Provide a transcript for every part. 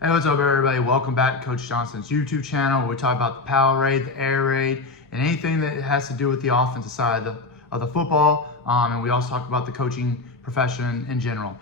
Hey, what's up, everybody? Welcome back to Coach Johnson's YouTube channel, where we talk about the power raid, the air raid, and anything that has to do with the offensive side of the football. And we also talk about the coaching profession in general.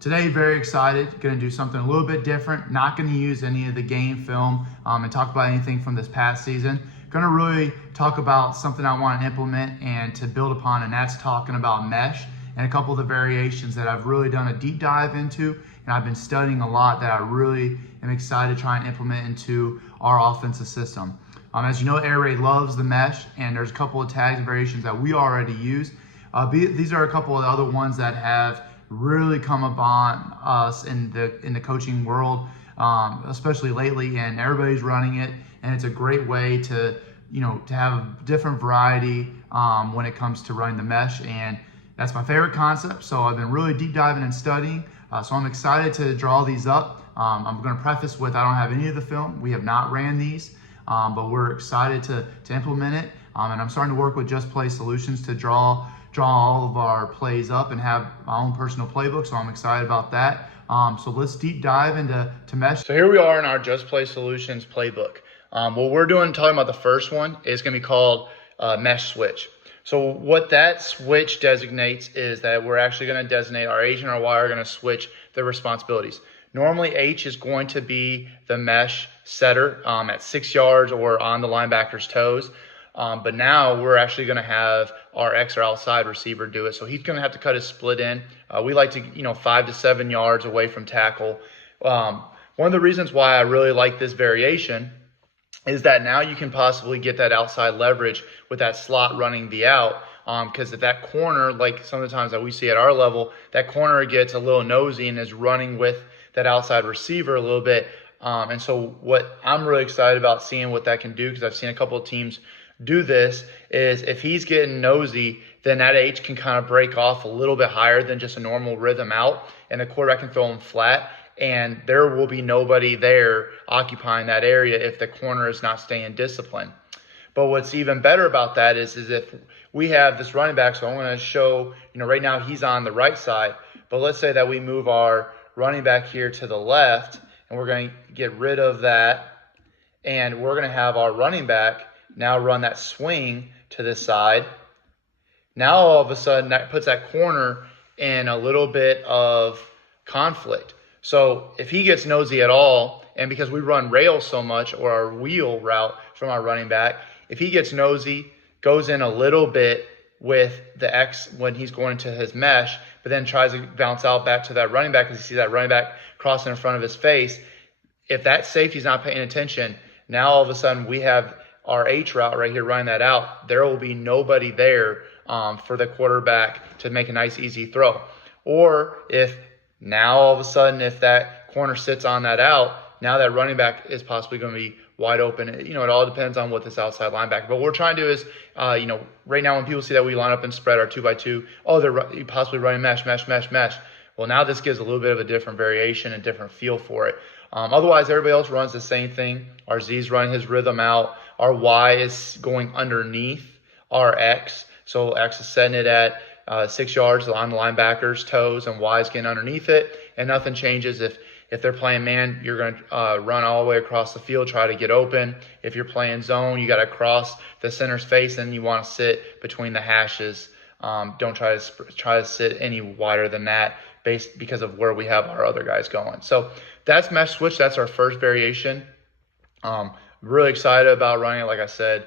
Today, very excited. Going to do something a little bit different. Not going to use any of the game film and talk about anything from this past season. Going to really talk about something I want to implement and to build upon, and that's talking about mesh and a couple of the variations that I've really done a deep dive into, and I've been studying a lot that I really am excited to try and implement into our offensive system. As you know, Air Raid loves the mesh, and there's a couple of tags and variations that we already use. These are a couple of the other ones that have really come upon us in the coaching world, especially lately, and everybody's running it, and it's a great way to have a different variety when it comes to running the mesh. And that's my favorite concept, so I've been really deep diving and studying. So I'm excited to draw these up. I'm going to preface with I don't have any of the film. We have not ran these, but we're excited to implement it. And I'm starting to work with Just Play Solutions to draw all of our plays up and have my own personal playbook. So I'm excited about that. So let's deep dive into mesh. So here we are in our Just Play Solutions playbook. What we're talking about the first one is going to be called mesh switch. So what that switch designates is that we're actually going to designate our H and our Y are going to switch their responsibilities. Normally H is going to be the mesh setter at 6 yards or on the linebacker's toes. But now we're actually going to have our X or outside receiver do it. So he's going to have to cut his split in. We like to, 5 to 7 yards away from tackle. One of the reasons why I really like this variation is that now you can possibly get that outside leverage with that slot running the out, because at that corner, like some of the times that we see at our level, that corner gets a little nosy and is running with that outside receiver a little bit. And so what I'm really excited about seeing what that can do, because I've seen a couple of teams do this, is if he's getting nosy, then that H can kind of break off a little bit higher than just a normal rhythm out, and the quarterback can throw him flat. And there will be nobody there occupying that area if the corner is not staying disciplined. But what's even better about that is if we have this running back, so I'm going to show, right now he's on the right side, but let's say that we move our running back here to the left, and we're going to get rid of that, and we're going to have our running back now run that swing to this side. Now all of a sudden that puts that corner in a little bit of conflict. So if he gets nosy at all, and because we run rail so much, or our wheel route from our running back, if he gets nosy, goes in a little bit with the X when he's going into his mesh, but then tries to bounce out back to that running back because he sees that running back crossing in front of his face, if that safety's not paying attention, now all of a sudden we have our H route right here running that out. There will be nobody there for the quarterback to make a nice, easy throw. Or if now all of a sudden, if that corner sits on that out, now that running back is possibly going to be wide open. It all depends on what this outside linebacker. But what we're trying to do is, right now when people see that we line up and spread our 2x2, they're possibly running mesh. Well, now this gives a little bit of a different variation and different feel for it. Otherwise, everybody else runs the same thing. Our Z's running his rhythm out. Our Y is going underneath our X. So X is setting it at 6 yards on the linebacker's toes, and Y is getting underneath it, and nothing changes. If they're playing man, you're going to run all the way across the field, try to get open. If you're playing zone, you got to cross the center's face, and you want to sit between the hashes. Don't try to sit any wider than that, because of where we have our other guys going. So that's mesh switch. That's our first variation. Really excited about running it. Like I said,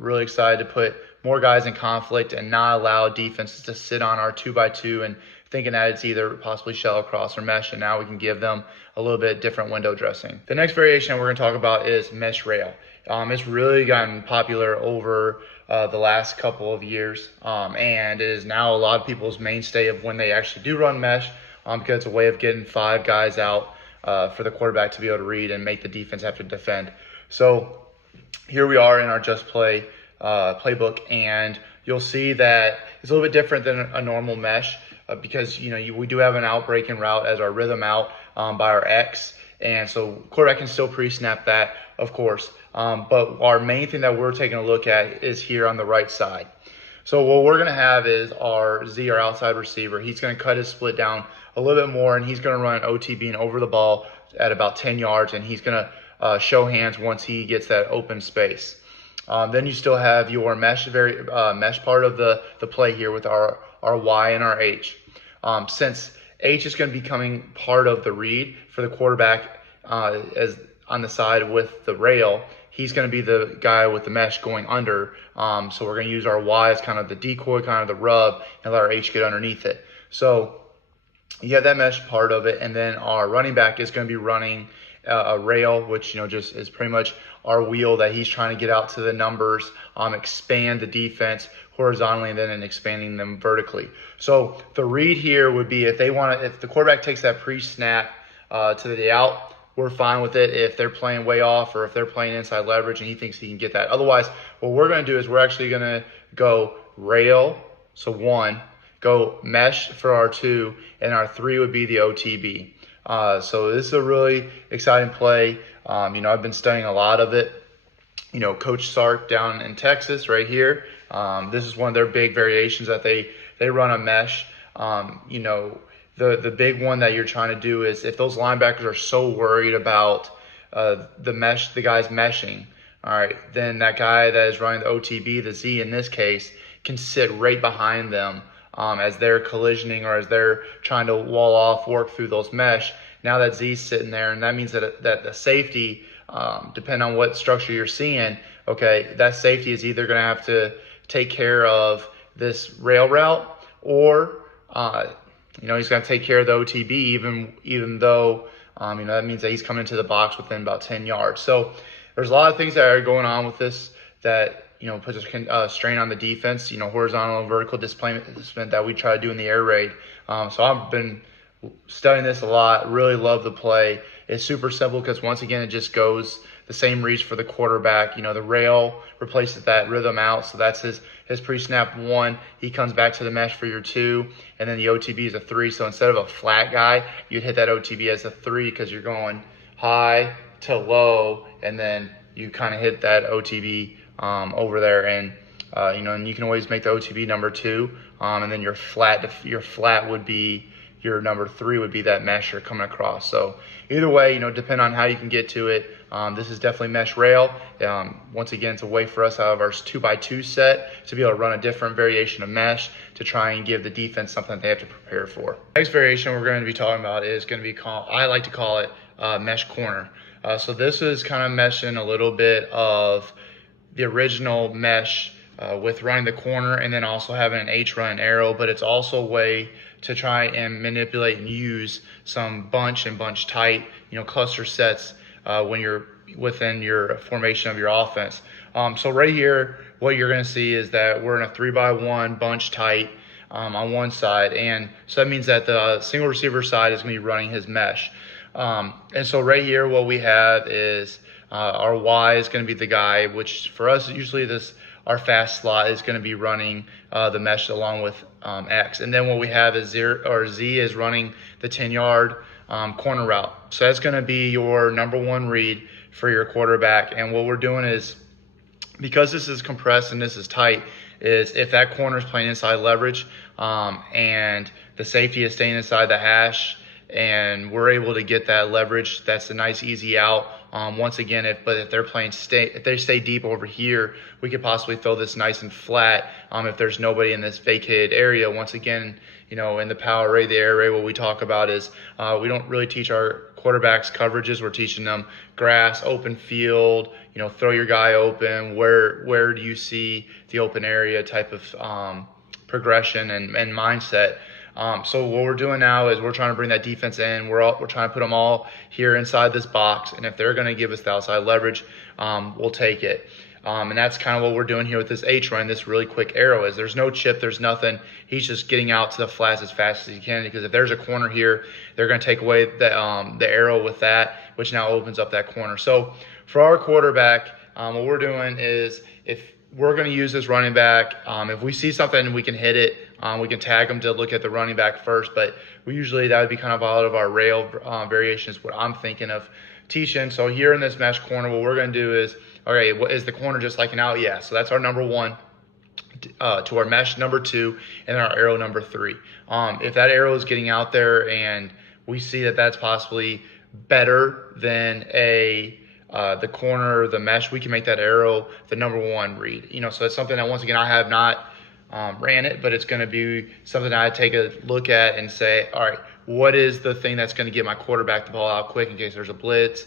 really excited to put more guys in conflict and not allow defenses to sit on our 2x2 and thinking that it's either possibly shallow cross or mesh, and now we can give them a little bit different window dressing. The next variation we're going to talk about is mesh rail. It's really gotten popular over the last couple of years, and it is now a lot of people's mainstay of when they actually do run mesh, because it's a way of getting 5 guys out for the quarterback to be able to read and make the defense have to defend. So here we are in our Just Play playbook, and you'll see that it's a little bit different than a normal mesh because we do have an out breaking route as our rhythm out by our X, and so quarterback can still pre-snap that, of course, but our main thing that we're taking a look at is here on the right side. So what we're going to have is our Z, our outside receiver. He's going to cut his split down a little bit more, and he's going to run an OTB and over the ball at about 10 yards, and he's going to show hands once he gets that open space. Then you still have your mesh part of the play here with our Y and our H. Since H is going to be becoming part of the read for the quarterback as on the side with the rail, he's going to be the guy with the mesh going under. So we're going to use our Y as kind of the decoy, kind of the rub, and let our H get underneath it. So you have that mesh part of it, and then our running back is going to be running a rail, which just is pretty much our wheel that he's trying to get out to the numbers, expand the defense horizontally and then expanding them vertically. So the read here would be if the quarterback takes that pre-snap to the out, we're fine with it if they're playing way off or if they're playing inside leverage and he thinks he can get that. Otherwise, what we're going to do is we're actually going to go rail, so 1, go mesh for our 2, and our 3 would be the OTB. So this is a really exciting play. I've been studying a lot of it. Coach Sark down in Texas right here, this is one of their big variations that they run a mesh. The big one that you're trying to do is if those linebackers are so worried about the guys meshing, all right, then that guy that is running the OTB, the Z in this case, can sit right behind them as they're collisioning or as they're trying to wall off, work through those mesh. Now that Z's sitting there, and that means that the safety, depending on what structure you're seeing, okay, that safety is either going to have to take care of this rail route or he's going to take care of the OTB, even though that means that he's coming into the box within about 10 yards. So there's a lot of things that are going on with this that puts a strain on the defense. Horizontal and vertical displacement that we try to do in the air raid. So I've been studying this a lot. Really love the play. It's super simple because once again it just goes the same reach for the quarterback. The rail replaces that rhythm out, so that's his pre-snap 1. He comes back to the mesh for your 2, and then the OTB is a 3. So instead of a flat guy, you'd hit that OTB as a 3 because you're going high to low, and then you kind of hit that OTB over there, and and you can always make the OTB number 2, and then your flat would be your number 3 would be that mesh you're coming across. So either way, depending on how you can get to it, this is definitely mesh rail. Once again, it's a way for us out of our 2x2 set to be able to run a different variation of mesh to try and give the defense something that they have to prepare for. Next variation we're going to be talking about is going to be I like to call it mesh corner. So this is kind of meshing a little bit of the original mesh with running the corner and then also having an H run arrow, but it's also a way to try and manipulate and use some bunch and bunch tight, cluster sets when you're within your formation of your offense. So right here, what you're going to see is that we're in a 3x1 bunch tight on one side, and so that means that the single receiver side is going to be running his mesh. And so right here, what we have is our Y is going to be the guy, which for us usually our fast slot is going to be running the mesh along with X. And then what we have is Z is running the 10-yard corner route. So that's going to be your number 1 read for your quarterback. And what we're doing is, because this is compressed and this is tight, is if that corner is playing inside leverage and the safety is staying inside the hash, and we're able to get that leverage, that's a nice easy out. Once again, if they stay deep over here, we could possibly throw this nice and flat if there's nobody in this vacated area. Once again, in the power raid, the air raid, what we talk about is we don't really teach our quarterbacks coverages. We're teaching them grass, open field, throw your guy open, where do you see the open area type of progression and mindset. So what we're doing now is we're trying to bring that defense in. We're trying to put them all here inside this box, and if they're going to give us the outside leverage, we'll take it. And that's kind of what we're doing here with this H run, this really quick arrow. Is there's no chip, there's nothing. He's just getting out to the flats as fast as he can, because if there's a corner here, they're going to take away the arrow with that, which now opens up that corner. So for our quarterback, what we're doing is, if we're going to use this running back, if we see something we can hit it, we can tag them to look at the running back first, but that would be kind of out of our rail variations, what I'm thinking of teaching. So here in this mesh corner, what we're going to do is, okay, is the corner just like an out? Yeah, so that's our number 1 to our mesh number 2 and our arrow number 3. If that arrow is getting out there and we see that that's possibly better than the corner, the mesh. We can make that arrow the number one read. So it's something that, once again, I have not ran it, but it's going to be something that I take a look at and say, all right, what is the thing that's going to get my quarterback the ball out quick in case there's a blitz,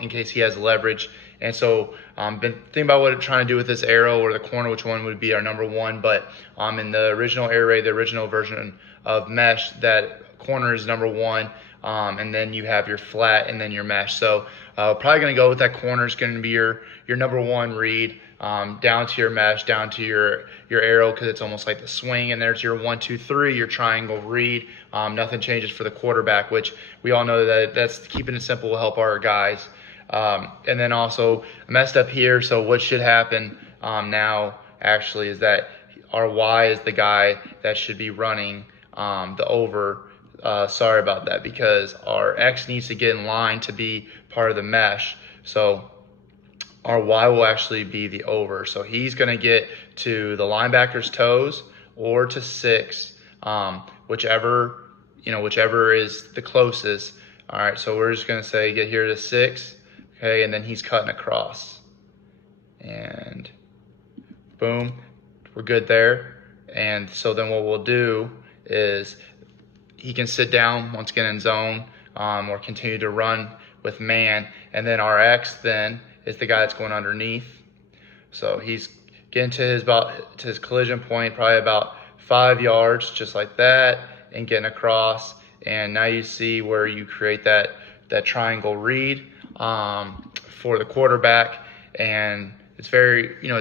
in case he has leverage. And so been thinking about what I'm trying to do with this arrow or the corner, which one would be our number one. But in the original air raid, the original version of mesh, that corner is number one. And then you have your flat and then your mesh. So probably going to go with that corner. Is going to be your number one read, down to your mesh, down to your arrow, because it's almost like the swing. And there's your 1, 2, 3, your triangle read. Nothing changes for the quarterback, which we all know that's keeping it simple will help our guys. And then also I messed up here. So what should happen now actually is that our Y is the guy that should be running the over. Sorry about that, because our X needs to get in line to be part of the mesh. So our Y will actually be the over. So he's going to get to the linebacker's toes or to 6, whichever is the closest. All right, so we're just going to say get here to 6, okay, and then he's cutting across. And boom, we're good there. And so then what we'll do is he can sit down once again in zone, or continue to run with man. And then our X then is the guy that's going underneath. So he's getting to his collision point, probably about 5 yards, just like that, and getting across. And now you see where you create that triangle read for the quarterback, and it's a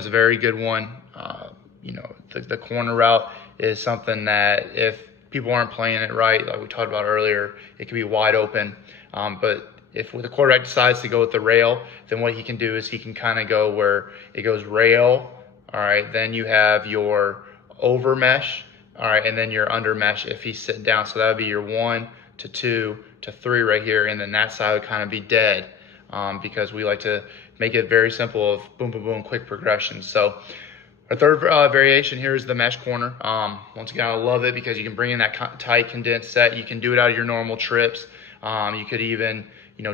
very good one. The corner route is something that if people aren't playing it right, like we talked about earlier, it can be wide open. But if the quarterback decides to go with the rail, then what he can do is he can kind of go where it goes rail, all right, then you have your over mesh, all right, and then your under mesh if he's sitting down. So that would be your 1 to 2 to 3 right here, and then that side would kind of be dead, because we like to make it very simple of boom, boom, boom, quick progression. So our third variation here is the mesh corner. Once again, I love it because you can bring in that tight condensed set. You can do it out of your normal trips. You could even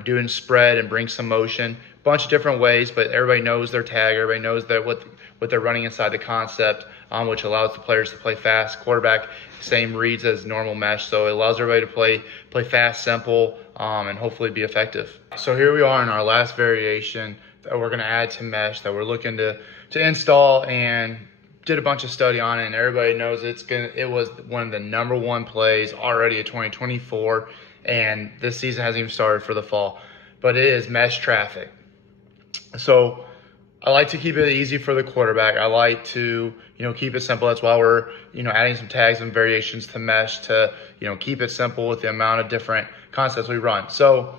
do it in spread and bring some motion. Bunch of different ways, but everybody knows their tag. Everybody knows that what they're running inside the concept, which allows the players to play fast. Quarterback, same reads as normal mesh, so it allows everybody to play fast, simple, and hopefully be effective. So here we are in our last variation that we're going to add to mesh that we're looking to install, and did a bunch of study on it, and everybody knows it was one of the number one plays already at 2024, and this season hasn't even started for the fall, but it is mesh traffic. So I like to keep it easy for the quarterback. I like to keep it simple. That's why we're adding some tags and variations to mesh to keep it simple with the amount of different concepts we run. So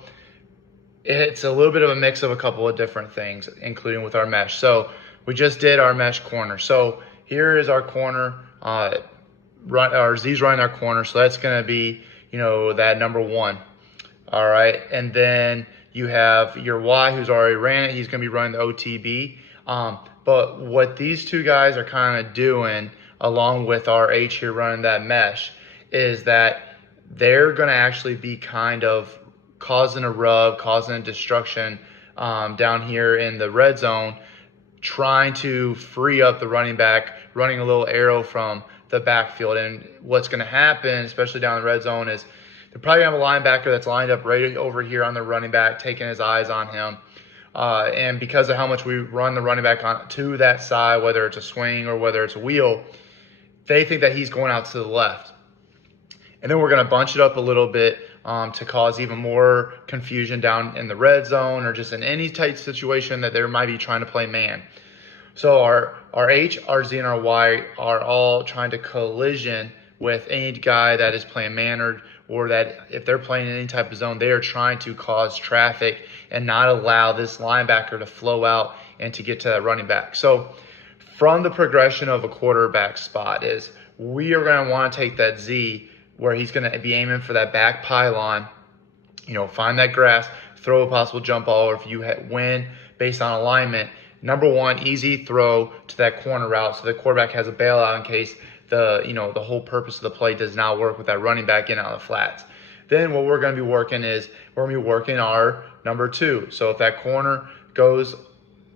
it's a little bit of a mix of a couple of different things, including with our mesh. So we just did our mesh corner. So here is our corner. Our Z's running our corner. So that's going to be, that number 1. All right. And then you have your Y who's already ran it. He's going to be running the OTB. But what these two guys are kind of doing, along with our H here running that mesh, is that they're going to actually be kind of causing a rub, causing a destruction down here in the red zone, trying to free up the running back, running a little arrow from the backfield. And what's going to happen, especially down in the red zone, is they're probably going to have a linebacker that's lined up right over here on the running back, taking his eyes on him. And because of how much we run the running back on to that side, whether it's a swing or whether it's a wheel, they think that he's going out to the left. And then we're going to bunch it up a little bit to cause even more confusion down in the red zone, or just in any tight situation that they might be trying to play man. So our H, our Z, and our Y are all trying to collision with any guy that is playing man, or that if they're playing in any type of zone, they are trying to cause traffic and not allow this linebacker to flow out and to get to that running back. So from the progression of a quarterback spot is we are going to want to take that Z, where he's going to be aiming for that back pylon, find that grass, throw a possible jump ball, or if you win based on alignment, number 1, easy throw to that corner route so the quarterback has a bailout in case the whole purpose of the play does not work with that running back in on the flats. Then what we're going to be working is we're going to be working our number 2. So if that corner goes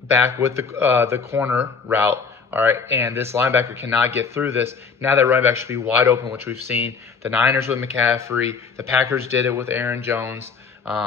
back with the corner route, all right, and this linebacker cannot get through this, now that running back should be wide open, which we've seen the Niners with McCaffrey, the Packers did it with Aaron Jones,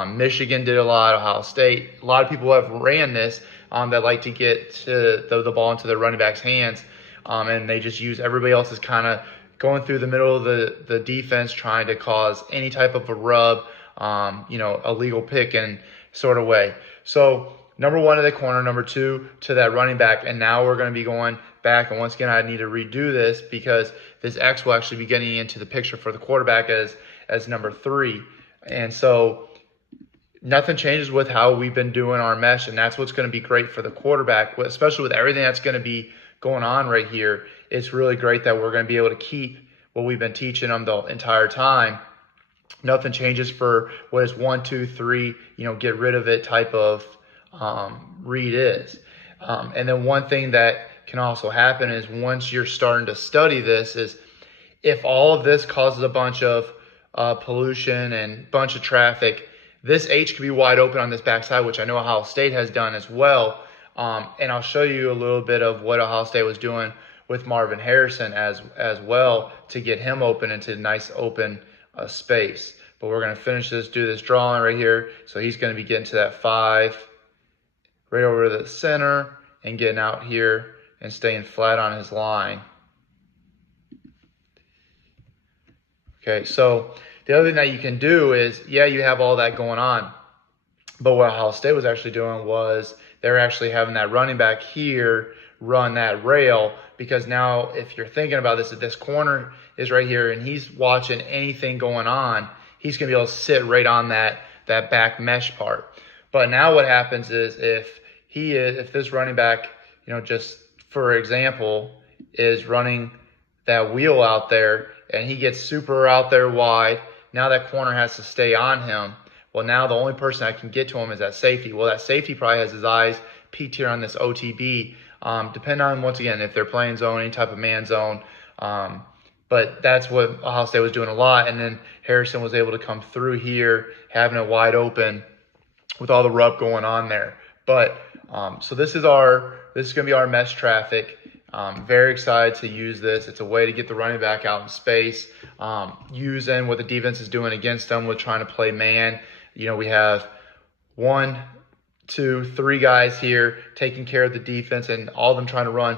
Michigan did a lot, Ohio State. A lot of people have ran this that like to get to the ball into the running back's hands, and they just use everybody else is kind of going through the middle of the defense, trying to cause any type of a rub, a legal pick and sort of way. So number 1 to the corner, number 2 to that running back, and now we're going to be going back. And once again, I need to redo this because this X will actually be getting into the picture for the quarterback as number 3. And so nothing changes with how we've been doing our mesh, and that's what's going to be great for the quarterback, especially with everything that's going to be going on right here. It's really great that we're going to be able to keep what we've been teaching them the entire time. Nothing changes for what is 1, 2, 3, get rid of it type of read is. And then one thing that can also happen is once you're starting to study this is if all of this causes a bunch of pollution and bunch of traffic, this H could be wide open on this backside, which I know Ohio State has done as well. And I'll show you a little bit of what Ohio State was doing with Marvin Harrison as well to get him open into nice open space. But we're going to do this drawing right here. So he's going to be getting to that 5, right over the center, and getting out here and staying flat on his line. Okay, so the other thing that you can do is, yeah, you have all that going on, but what Ohio State was actually doing was they're actually having that running back here run that rail, because now if you're thinking about this, if this corner is right here and he's watching anything going on, he's going to be able to sit right on that back mesh part. But now what happens is if this running back, just for example, is running that wheel out there and he gets super out there wide, now that corner has to stay on him. Well, now the only person that can get to him is that safety. Well, that safety probably has his eyes peaked here on this OTB, depending on, once again, if they're playing zone, any type of man zone. But that's what Ohio State was doing a lot. And then Harrison was able to come through here, having it wide open with all the rub going on there. But so this is going to be our mesh traffic. Very excited to use this. It's a way to get the running back out in space, using what the defense is doing against them with trying to play man. We have 1, 2, 3 guys here taking care of the defense and all of them trying to run.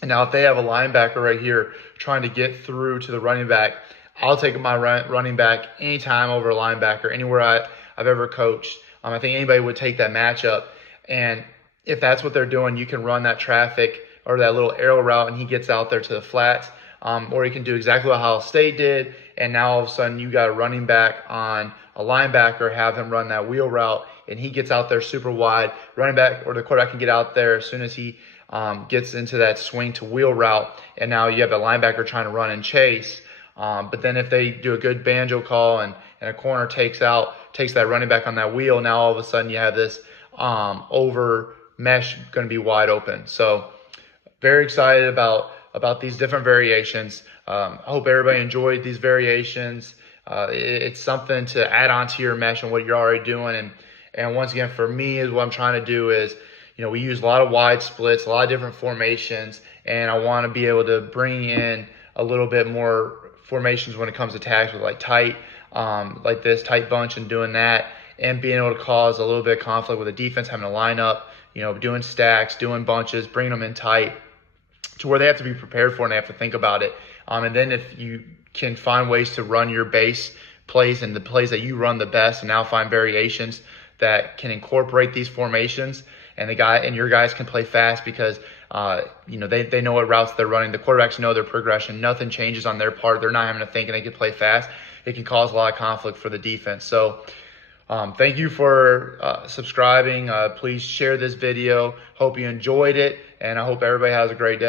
And now if they have a linebacker right here trying to get through to the running back, I'll take my running back anytime over a linebacker, anywhere I've ever coached. I think anybody would take that matchup. And if that's what they're doing, you can run that traffic or that little arrow route and he gets out there to the flats. Or you can do exactly what Ohio State did, and now all of a sudden you got a running back on a linebacker, have him run that wheel route, and he gets out there super wide. Running back or the quarterback can get out there as soon as he gets into that swing to wheel route, and now you have a linebacker trying to run and chase. But then if they do a good banjo call and a corner takes that running back on that wheel, now all of a sudden you have this over mesh going to be wide open. So very excited about these different variations. I hope everybody enjoyed these variations. It's something to add on to your mesh and what you're already doing. And once again, for me, is what I'm trying to do is, we use a lot of wide splits, a lot of different formations, and I want to be able to bring in a little bit more formations when it comes to tags with like tight, like this tight bunch and doing that, and being able to cause a little bit of conflict with the defense, having to line up, doing stacks, doing bunches, bringing them in tight to where they have to be prepared for and they have to think about it. And then if you can find ways to run your base plays and the plays that you run the best, and now find variations that can incorporate these formations, and your guys can play fast because they know what routes they're running. The quarterbacks know their progression. Nothing changes on their part. They're not having to think, and they can play fast. It can cause a lot of conflict for the defense. So thank you for subscribing. Please share this video. Hope you enjoyed it, and I hope everybody has a great day.